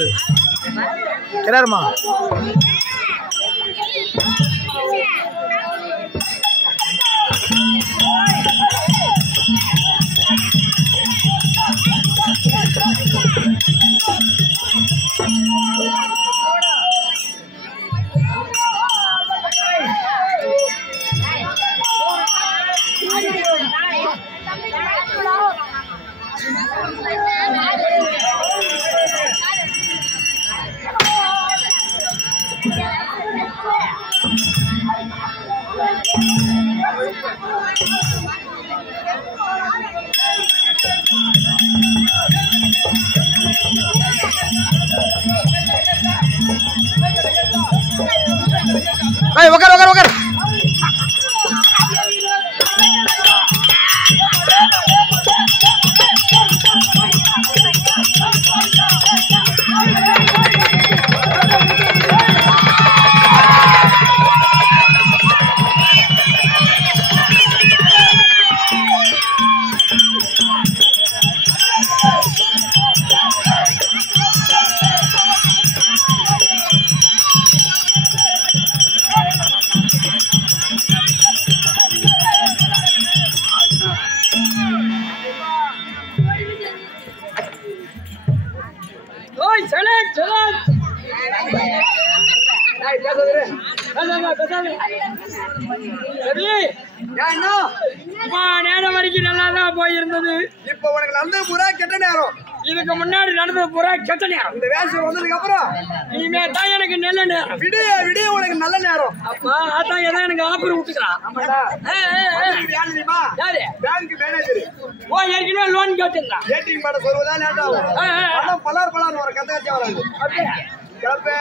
பாரு கிராருமா वगैरह நேரம் வரைக்கும் நல்லாதான் போயிருந்தது. இப்ப உனக்கு நடந்தது பூரா கெட்ட நேரம். இதுக்கு முன்னாடி நடந்தது பூரா கெட்ட நேரம். இந்த வேஷம் வந்ததுக்கு அப்புறம் இனிமே தான் எனக்கு நல்ல நேரம். விடிய விடிய உனக்கு நல்ல நேரம். அப்பா அதான் ஏதோ எனக்கு ஆஃபர் விட்டுக்கிறான். யாரு பேங்க் மேனேஜர். ஓ ஏற்கனவே லோன் கேட்டிருந்தான். ஏடிஎம் கார்டு சொல்வதா லேட் ஆகும். பலார் பலார் ஒரு கதை வச்சு வராது. அப்படியே கிளம்பு.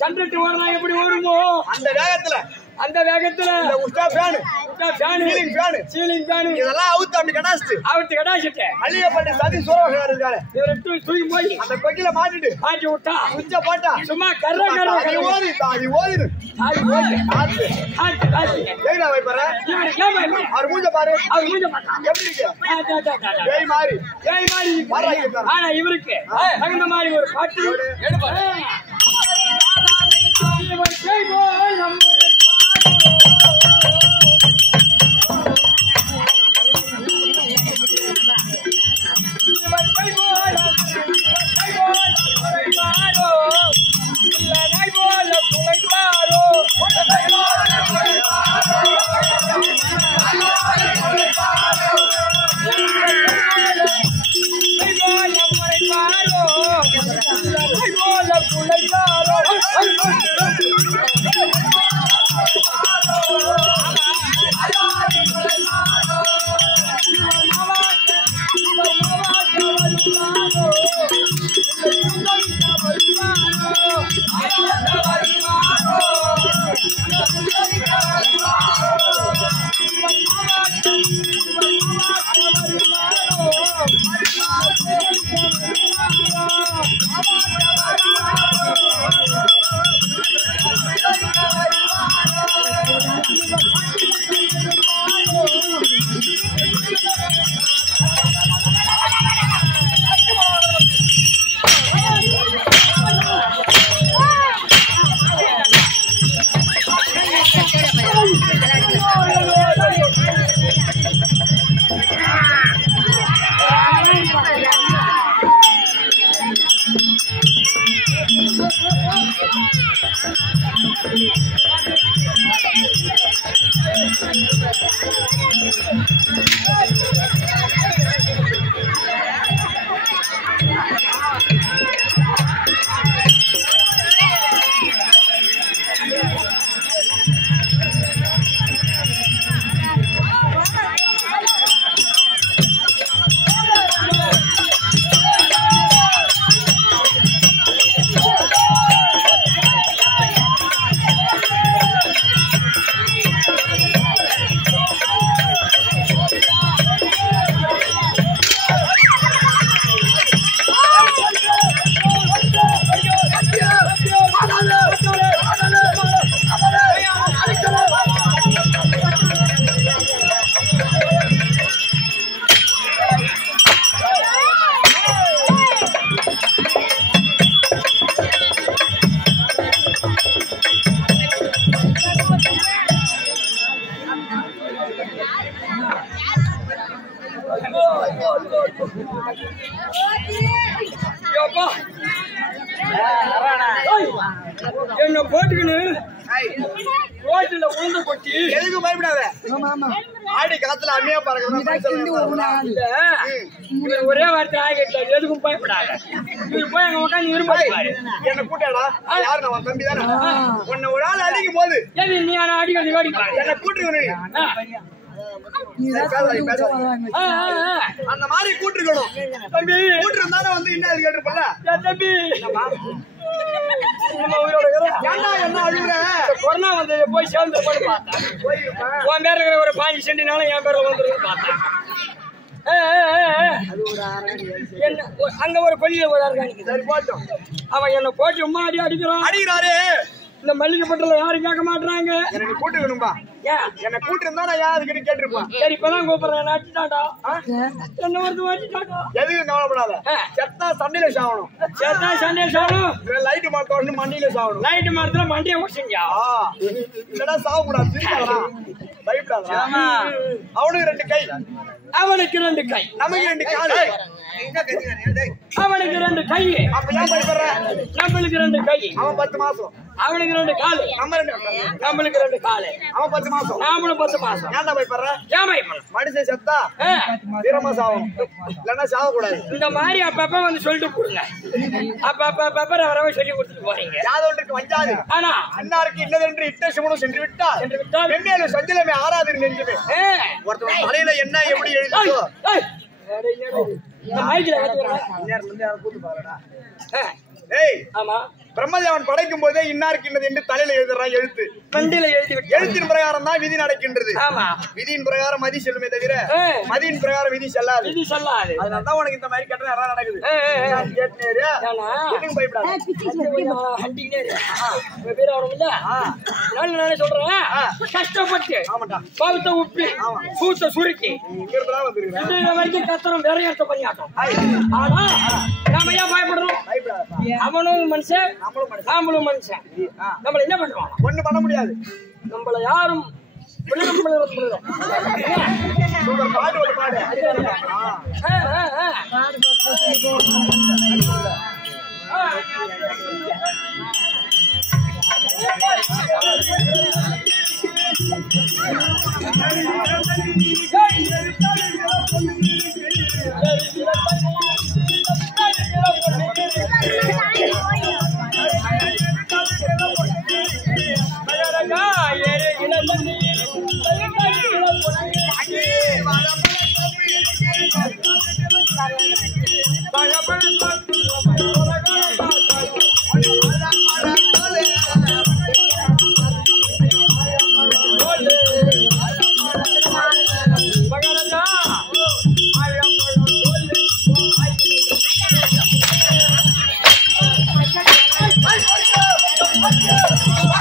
சண்டட்டு ஓடுனா எப்படி ஓடுமோ அந்த வேகத்துல சீலிங் ஃபேன் இதெல்லாம் அவுத்து அப்படி கடாசிட்டு அழியப்பட்ட சதி சோழர் இருக்காரு இவரை தூக்கி போய் அந்த கொக்கில மாட்டி விட்டா குஞ்ச போட்டா சும்மா கர்ற ஓடி தாடி ஓடிரு ஏய்டா வைப்பற அவர் மூஞ்ச பாரு எப்படி இருக்கு ஏய் மாறி ஆனா இவருக்கு தகுந்த மாதிரி ஒரு பாட்டு எடுப்பாரு. என்ன போட்டுக்கணு ரோட்டில் உளுந்து கொட்டி எதுக்கும் பயப்படாத. ஆடி காத்துல அம்மையா பாருங்க. ஒரே வார்த்தை ஆகிட்டு எதுக்கும் பயப்படாத. போய் அங்க உட்காந்து இருப்பாரு. என்ன கூட்டாடா யாரு நான் தம்பி தானே. உன்னை ஒரு ஆள் அடிக்கும் போது எது நீ அடிக்கிறது ஓடிப்பாரு. என்ன கூட்டுருக்கணும். அந்த மாதிரி கூட்டிருக்கணும் தம்பி. கூட்டு இருந்தாலும் வந்து என்ன கேட்டுருப்பல தம்பி. என்ன அழுகுற? கொரோனா வந்து போய் சேர்ந்து போய் பார்த்தேன். உன் பேர் இருக்கிற ஒரு 5 சென்டினாலும் என் பேர்ல வந்துருக்கு பார்த்தேன். என்ன அங்க ஒரு பள்ளியில ஒரு ஆர்கானிக்கு சரி போட்டோம். அவன் என்ன போட்டு சும்மா அடிக்கிறான். அடிக்கிறாரு. இந்த மல்லிகை பட்டல யாரும் கேட்க மாட்டாங்க. எனக்கு கூட்டுக்கணும்பா. என்ன கூட்டு இருந்தா நான் யாருக்கிட்ட கேட்டிருப்பான். சரி இப்பதான் கூப்பிடுறேன். அடிச்சுட்டாண்டா என்ன ஒரு அடிச்சுட்டாண்டா. எதுவும் கவலைப்படாத. செத்தா சண்டையில சாகணும். செத்தா சண்டையில சாகணும். லைட்டு மாத்தோன்னு மண்டியில சாகணும். லைட்டு மரத்துல மண்டியை உடச்சிங்க. இல்லடா சாகக்கூடாது. பயப்படாத. அவனுக்கு 2 கை. அவனுக்கு 2 கை. நமக்கு 2 காலு. அவனுக்கு 2 கை. அப்ப ஏன் பயப்படுற? நம்மளுக்கு 2 கை. அவன் 10 மாசம். அவனுக்கு 2 காலு. நம்மளுக்கு 2 காலு. அவன் 10 மாசம். நாமளும் 10 மாசம். ஏன்டா பயப்படுற? ஏன் பயப்பட? மனுஷன் செத்தா வீரமா சாகும். இல்லன்னா சாகக்கூடாது. இந்த மாதிரி அப்பப்ப வந்து சொல்லிட்டு போடுங்க. அப்பப்ப வரவே சொல்லி கொடுத்துட்டு போறீங்க. யாதொன்றுக்கு வஞ்சாது. ஆனா அன்னாருக்கு இன்னதென்று இட்ட சிவனும் சென்று விட்டால் வெண்மையில சஞ்சலமே ஆறாது நெஞ்சுமே. ஒருத்தவன் தலையில என்ன எப்படி எழுதியோ பிரம்மதேவன் படைக்கும் போதே இன்னார்க்கின்றது என்று தலையில எழுதுறான். எழுத்து மண்டியில எழுத்தின் பிரகாரம் தான் விதி நடக்கின்றது. விதியின் பிரகாரம் மதி செல்லுமே தவிர மதியின் பிரகாரம் விதி செல்லாது. அதனாலதான் உனக்கு இந்த மாதிரி கட்டணம் யாரா நடக்குது. சொல்றேன் கஷ்டப்பட்டு பழுத்த உப்பி சூத்த சுருக்கி வரைக்கும் கத்தனம் வேற இடத்த பண்ணியாட்டம். ஆனா நாம ஏன் பயப்படுறோம்? அவனும் மனுஷன் நாமளும் மனுஷன். நம்மள என்ன பண்ணுவான்? ஒண்ணு பண்ண முடியாது. நம்மள யாரும் பாடு ஒரு பாடு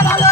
Bye.